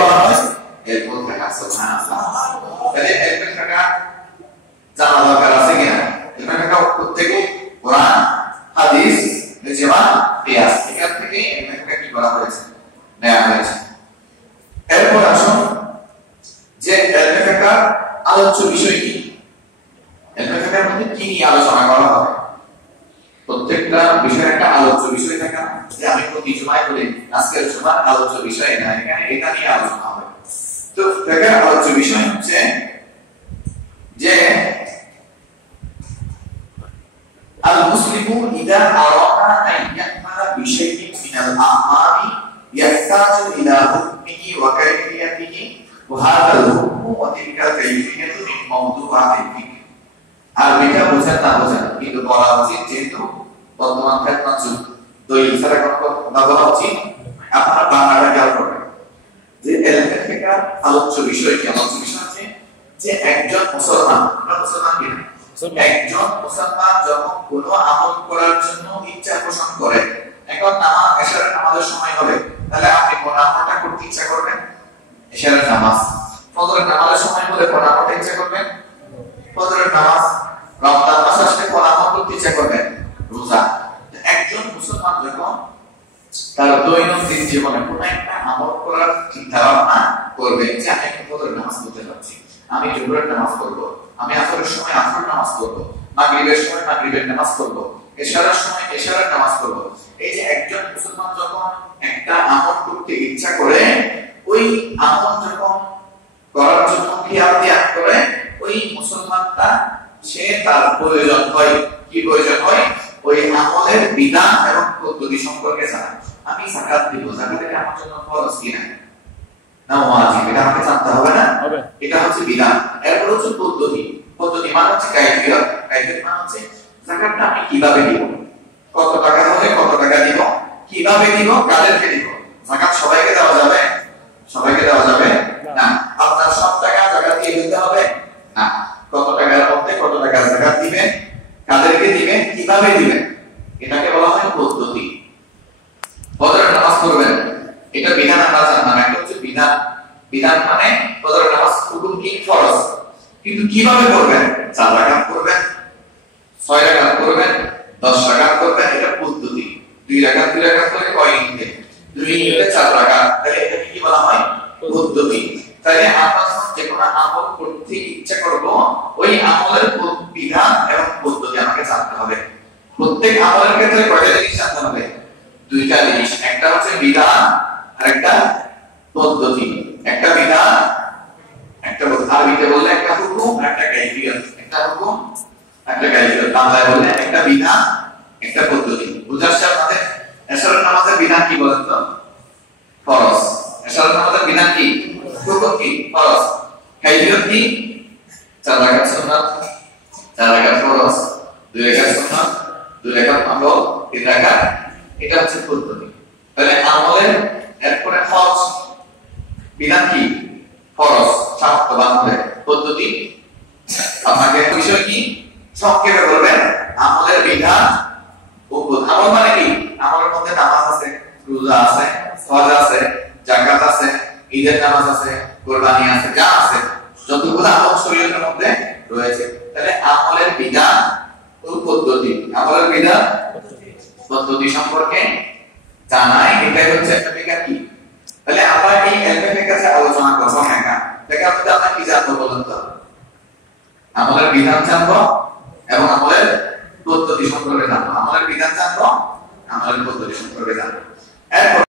বলা হয় ইলমুল ফিকহ। সুবহানাল্লাহ। তাহলে ইলমুল ফিকহ জানা দরকার আছে কিনা? ইলমুল ফিকহ প্রত্যেকে কোরআন, হাদিস, ইজমা, কিয়াস এখান থেকে ইলমুল ফিকহ কি করা হয়েছে, নেওয়া হয়েছে। এরপর আসুন যে ইলমুল ফিকহ আলোচ্য বিষয় কি, ইলমুল ফিকহের মধ্যে কি নিয়ে আলোচনা করা হবে। প্রত্যেকটা বিষয়ের একটা আলোচ্য বিষয় থাকে না, যে আমি প্রতি জুমায় বলি আজকের জুমার আলোচ্য বিষয় না, এখানে এটা নিয়ে আলোচনা হবে। তো ফিকহের আলোচ্য বিষয় হচ্ছে যে আল মুসলিমু ইদা আরাদা আন ইয়া'মালা বিশাইইন মিনাল আ'মালি ইয়াহতাজু ইলা হুকমিহি ওয়া কাইফিয়াতিহি ওয়া হাযাল হুকমু ওয়া তিলকা কাইফিয়াতু মিন মাওদুআতিল ফিকহ। আরবিটা বোঝেন না বোঝেন, কিন্তু বলা উচিত, যেহেতু বর্তমান ফেতনা যুগ, দলিল ছাড়া কথা বলা উচিত। আপনারা বাংলাটা খেয়াল করবেন যে ইলমুল ফিকহ আলোচ্য বিষয় কি? আলোচ্য বিষয় হচ্ছে যে একজন মুসলমান, আমরা মুসলমান কিনা, একজন মুসলমান যখন কোনো আমল করার জন্য ইচ্ছা পোষণ করে, এখন নামাজ এশারের নামাজের সময় হবে, তাহলে আপনি কোন আমলটা করতে ইচ্ছা করবেন? এশারের নামাজ। ফজরের নামাজের সময় হলে কোন আমলটা ইচ্ছা করবেন? ফজরের নামাজ। রমজান মাস আসলে কোন আমল করতে ইচ্ছা করবেন? রোজা। একজন মুসলমান যখন তার দৈনন্দিন জীবনে কোন একটা আমল করার চিন্তা ভাবনা করবে, যে আমি ফজরের নামাজ পড়তে যাচ্ছি, আমি জোহরের নামাজ পড়ব, আমি আসরের সময় আসরের নামাজ পড়ব, মাগরিবের সময় মাগরিবের নামাজ পড়ব, এশারের সময় এশারের নামাজ পড়ব। এই যে একজন মুসলমান যখন একটা আমল করতে ইচ্ছা করে, ওই আমল যখন করার জন্য খিয়াল করে, ওই মুসলমানটা সে তার প্রয়োজন হয়, কি প্রয়োজন হয়? ওই আমলের বিধান এবং পদ্ধতি সম্পর্কে জানা। আমি যাকাত দিব, যাকাত এটা আমার জন্য ফরজ কিনা না ওয়াজিব, এটা আমাকে জানতে হবে না? এটা হচ্ছে বিধান। এরপর হচ্ছে পদ্ধতি। পদ্ধতি মানে হচ্ছে কাইফিয়ত। কাইফিয়ত মানে হচ্ছে যাকাতটা আমি কিভাবে দিব, কত টাকা হলে কত টাকা দিব, কিভাবে দিব, কাদেরকে দিব। যাকাত সবাইকে দেওয়া যাবে? সবাইকে দেওয়া যাবে না। আপনার সব টাকা যাকাত দিয়ে দিতে হবে না। কত টাকার মধ্যে কত টাকা যাকাত দিবেন, কাদেরকে দিবেন, কিভাবে দিবেন, এটাকে বলা হয় পদ্ধতি। ফজরের নামাজ পড়বেন, এটা বিধান আমরা জানলাম, এটা হচ্ছে বিধান। বিধান মানে ফজরের নামাজ হুকুম কি? ফরজ। কিন্তু কিভাবে পড়বেন? 4 রাকাত পড়বেন, 6 রাকাত পড়বেন, 10 রাকাত পড়বেন, এটা পদ্ধতি। 2 রাকাত করে কয় মিনিটে? 2 মিনিটে 4 রাকাত। তাহলে এটাকে কি বলা হয়? পদ্ধতি। তাহলে আমরা যে কোনো আমল করতে ইচ্ছা করব, ওই আমলের বিধান এবং পদ্ধতি আমাকে জানতে হবে। প্রত্যেক আমলের ক্ষেত্রে কয়টা জিনিস জানতে হবে? 2টা জিনিস। একটা হচ্ছে বিধান আর একটা পদ্ধতি। একটা বিধান, একটা আরবিতে বললে একটা হুকুম, একটা কাইফিয়ত। একটা হুকুম, একটা কাইফিয়ত। বাংলায় বললে একটা বিধান, একটা পদ্ধতি। বুঝাচ্ছে আপনাদের? এশারের নামাজের বিধান কি বলেন তো? ফরজ। এশারের নামাজের বিধান কি? হুকুম কি? ফরজ। কাইফিয়ত কি? 4 রাকাত সুন্নাত, 4 রাকাত ফরজ, 2 রাকাত সুন্নাত, 2 রাকাত নফল, 3 রাকাত। এটা হচ্ছে পদ্ধতি। তাহলে আমলের এরপরে ফরজ, বিধান কি? ফরজ, সাত বান্ধে। পদ্ধতি আপনাকে বিষয় কি? সংক্ষেপে বলবেন আমলের বিধান ও আমল মানে কি? আমলের মধ্যে নামাজ আছে, রোজা আছে, হজ আছে, যাকাত আছে, ঈদের নামাজ আছে, কুরবানি আছে, যা আছে, যতগুলো আমল শরীয়তের মধ্যে রয়েছে। তাহলে আমলের বিধান ও পদ্ধতি, আমলের বিধান পদ্ধতি সম্পর্কে জানাই, এটাই হচ্ছে একটা ফিকহ কি। তাহলে আমরা এই ইলমে ফিকহ এর আলোচনা করব। হ্যাঁ, ফিকহ মধ্যে আমরা কি জানবো বলুন তো? আমলের বিধান জানবো এবং আমলের পদ্ধতি সম্পর্কে জানবো। আমলের বিধান জানবো, আমলের পদ্ধতি সম্পর্কে জানবো। এরপর